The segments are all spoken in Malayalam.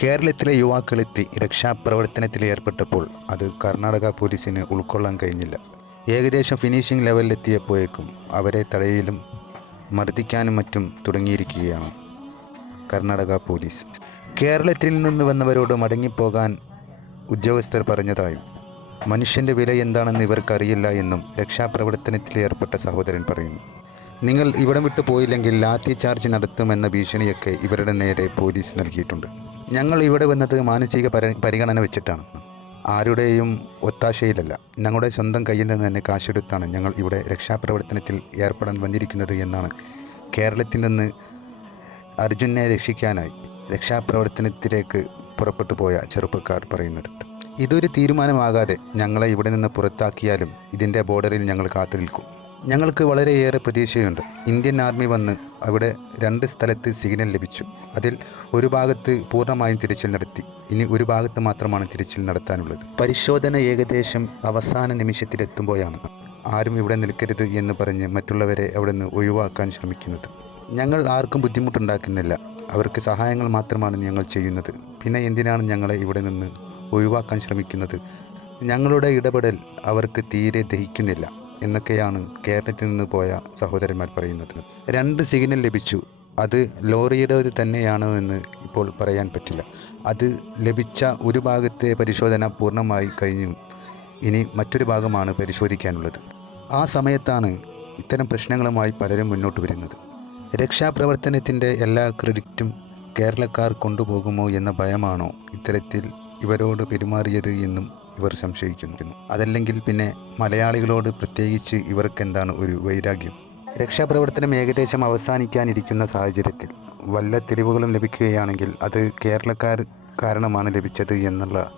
കേരളത്തിലെ യുവാക്കളെത്തി രക്ഷാപ്രവർത്തനത്തിൽ ഏർപ്പെട്ടപ്പോൾ അത് കർണാടക പോലീസിന് ഉൾക്കൊള്ളാൻ കഴിഞ്ഞില്ല. ഏകദേശം ഫിനിഷിംഗ് ലെവലിലെത്തിയപ്പോഴേക്കും അവരെ തടയിലും മർദ്ദിക്കാനും മറ്റും തുടങ്ങിയിരിക്കുകയാണ് കർണാടക പോലീസ്. കേരളത്തിൽ നിന്ന് വന്നവരോട് മടങ്ങിപ്പോകാൻ ഉദ്യോഗസ്ഥർ പറഞ്ഞതായും മനുഷ്യന്റെ വില എന്താണെന്ന് ഇവർക്കറിയില്ല എന്നും രക്ഷാപ്രവർത്തനത്തിൽ ഏർപ്പെട്ട സഹോദരൻ പറയുന്നു. നിങ്ങൾ ഇവിടം വിട്ടു പോയില്ലെങ്കിൽ ലാത്തി ചാർജ് നടത്തുമെന്ന ഭീഷണിയൊക്കെ ഇവരുടെ നേരെ പോലീസ് നൽകിയിട്ടുണ്ട്. ഞങ്ങൾ ഇവിടെ വന്നത് മാനസിക പരി പരിഗണന വെച്ചിട്ടാണ്. ആരുടെയും ഒത്താശയിലല്ല. ഞങ്ങളുടെ സ്വന്തം കയ്യിൽ നിന്ന് തന്നെ കാശെടുത്താണ് ഞങ്ങൾ ഇവിടെ രക്ഷാപ്രവർത്തനത്തിൽ ഏർപ്പെടാൻ വന്നിരിക്കുന്നത് എന്നാണ്. കേരളത്തിൽ നിന്ന് അർജുനെ രക്ഷിക്കാനായി രക്ഷാപ്രവർത്തനത്തിലേക്ക് പുറപ്പെട്ടു പോയ ചെറുപ്പക്കാർ പറയുന്നത്. ഇതൊരു തീരുമാനമാകാതെ ഞങ്ങളെ ഇവിടെ നിന്ന് പുറത്താക്കിയാലും ഇതിന്റെ ബോർഡറിൽ ഞങ്ങൾ കാത്തു നിൽക്കും ഞങ്ങൾക്ക് വളരെയേറെ പ്രതീക്ഷയുണ്ട്. ഇന്ത്യൻ ആർമി വന്ന് അവിടെ രണ്ട് സ്ഥലത്ത് സിഗ്നൽ ലഭിച്ചു. അതിൽ ഒരു ഭാഗത്ത് പൂർണമായും തിരച്ചിൽ നടത്തി. ഇനി ഒരു ഭാഗത്ത് മാത്രമാണ് തിരച്ചിൽ നടത്താനുള്ളത്. പരിശോധന ഏകദേശം അവസാന നിമിഷത്തിലെത്തുമ്പോഴാണ്. ആരും ഇവിടെ നിൽക്കരുത് എന്ന് പറഞ്ഞ് മറ്റുള്ളവരെ അവിടെ നിന്ന് ഒഴിവാക്കാൻ ശ്രമിക്കുന്നത്. ഞങ്ങൾ ആർക്കും ബുദ്ധിമുട്ടുണ്ടാക്കുന്നില്ല. അവർക്ക് സഹായങ്ങൾ മാത്രമാണ് ഞങ്ങൾ ചെയ്യുന്നത്. പിന്നെ എന്തിനാണ് ഞങ്ങളെ ഇവിടെ നിന്ന് ഒഴിവാക്കാൻ ശ്രമിക്കുന്നത്? ഞങ്ങളുടെ ഇടപെടൽ അവർക്ക് തീരെ ദഹിക്കുന്നില്ല. എന്നൊക്കെയാണ് കേരളത്തിൽ നിന്ന് പോയ സഹോദരന്മാർ പറയുന്നത്. രണ്ട് സിഗ്നൽ ലഭിച്ചു. അത് ലോറിയുടേത് തന്നെയാണോ എന്ന് ഇപ്പോൾ പറയാൻ പറ്റില്ല. അത് ലഭിച്ച ഒരു ഭാഗത്തെ പരിശോധന പൂർണമായി കഴിഞ്ഞു. ഇനി മറ്റൊരു ഭാഗമാണ് പരിശോധിക്കാനുള്ളത്. ആ സമയത്താണ് ഇത്തരം പ്രശ്നങ്ങളുമായി പലരും മുന്നോട്ട് വരുന്നത്. രക്ഷാപ്രവർത്തനത്തിന്റെ എല്ലാ ക്രെഡിറ്റും കേരളക്കാർ കൊണ്ടുപോകുമോ എന്ന ഭയമാണോ ഇത്തരത്തിൽ ഇവരോട് പെരുമാറിയത് എന്നും ഇവർ സംശയിക്കുന്നു. അതല്ലെങ്കിൽ പിന്നെ മലയാളികളോട് പ്രത്യേകിച്ച് ഇവർക്കെന്താണ് ഒരു വൈരാഗ്യം? രക്ഷാപ്രവർത്തനം ഏകദേശം അവസാനിക്കാനിരിക്കുന്ന സാഹചര്യത്തിൽ വല്ല തെളിവുകളും ലഭിക്കുകയാണെങ്കിൽ അത് കേരളക്കാർ കാരണമാണ് ലഭിച്ചത് എന്നുള്ള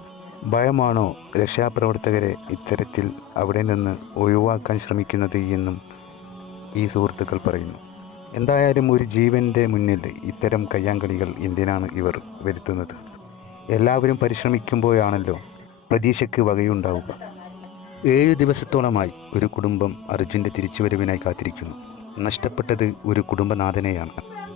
ഭയമാണോ രക്ഷാപ്രവർത്തകരെ ഇത്തരത്തിൽ അവിടെ നിന്ന് ഒഴിവാക്കാൻ ശ്രമിക്കുന്നത് എന്നും ഈ സുഹൃത്തുക്കൾ പറയുന്നു. എന്തായാലും ഒരു ജീവന്റെ മുന്നിൽ ഇത്തരം കയ്യാങ്കളികൾ എന്തിനാണ് ഇവർ വരുത്തുന്നത്? എല്ലാവരും പരിശ്രമിക്കുമ്പോഴാണല്ലോ പ്രതീക്ഷയ്ക്ക് വകയുണ്ടാവുക. ഏഴ് ദിവസത്തോളമായി ഒരു കുടുംബം അർജുന്റെ തിരിച്ചുവരവിനായി കാത്തിരിക്കുന്നു. നഷ്ടപ്പെട്ടത് ഒരു കുടുംബനാഥനെയാണ്.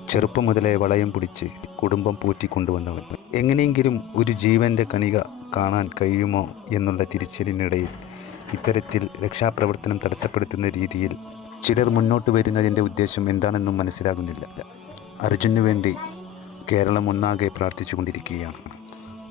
ചെറുപ്പം മുതലേ വളയം പിടിച്ച് കുടുംബം പൂറ്റിക്കൊണ്ടുവന്നവൻ. എങ്ങനെയെങ്കിലും ഒരു ജീവന്റെ കണിക കാണാൻ കഴിയുമോ എന്നുള്ള തിരിച്ചലിനിടയിൽ ഇത്തരത്തിൽ രക്ഷാപ്രവർത്തനം തടസ്സപ്പെടുത്തുന്ന രീതിയിൽ ചിലർ മുന്നോട്ട് വരുന്നതിന്റെ ഉദ്ദേശം എന്താണെന്നും മനസ്സിലാകുന്നില്ല. അർജുനു വേണ്ടി കേരളം ഒന്നാകെ പ്രാർത്ഥിച്ചുകൊണ്ടിരിക്കുകയാണ്.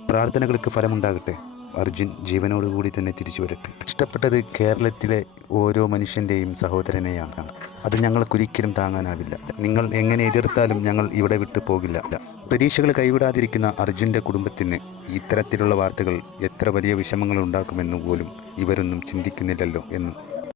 പ്രാർത്ഥനകൾക്ക് ഫലമുണ്ടാകട്ടെ? അർജുൻ ജീവനോടുകൂടി തന്നെ തിരിച്ചു വരട്ടെ. ഇഷ്ടപ്പെട്ടത് കേരളത്തിലെ ഓരോ മനുഷ്യന്റെയും സഹോദരനെയാണ്. അത് ഞങ്ങൾക്കൊരിക്കലും താങ്ങാനാവില്ല. നിങ്ങൾ എങ്ങനെ എതിർത്താലും ഞങ്ങൾ ഇവിടെ വിട്ടു പോകില്ല. പ്രതീക്ഷകൾ കൈവിടാതിരിക്കുന്ന അർജുന്റെ കുടുംബത്തിന് ഇത്തരത്തിലുള്ള വാർത്തകൾ എത്ര വലിയ വിഷമങ്ങൾ ഉണ്ടാക്കുമെന്ന് പോലും ഇവരൊന്നും ചിന്തിക്കുന്നില്ലല്ലോ എന്ന്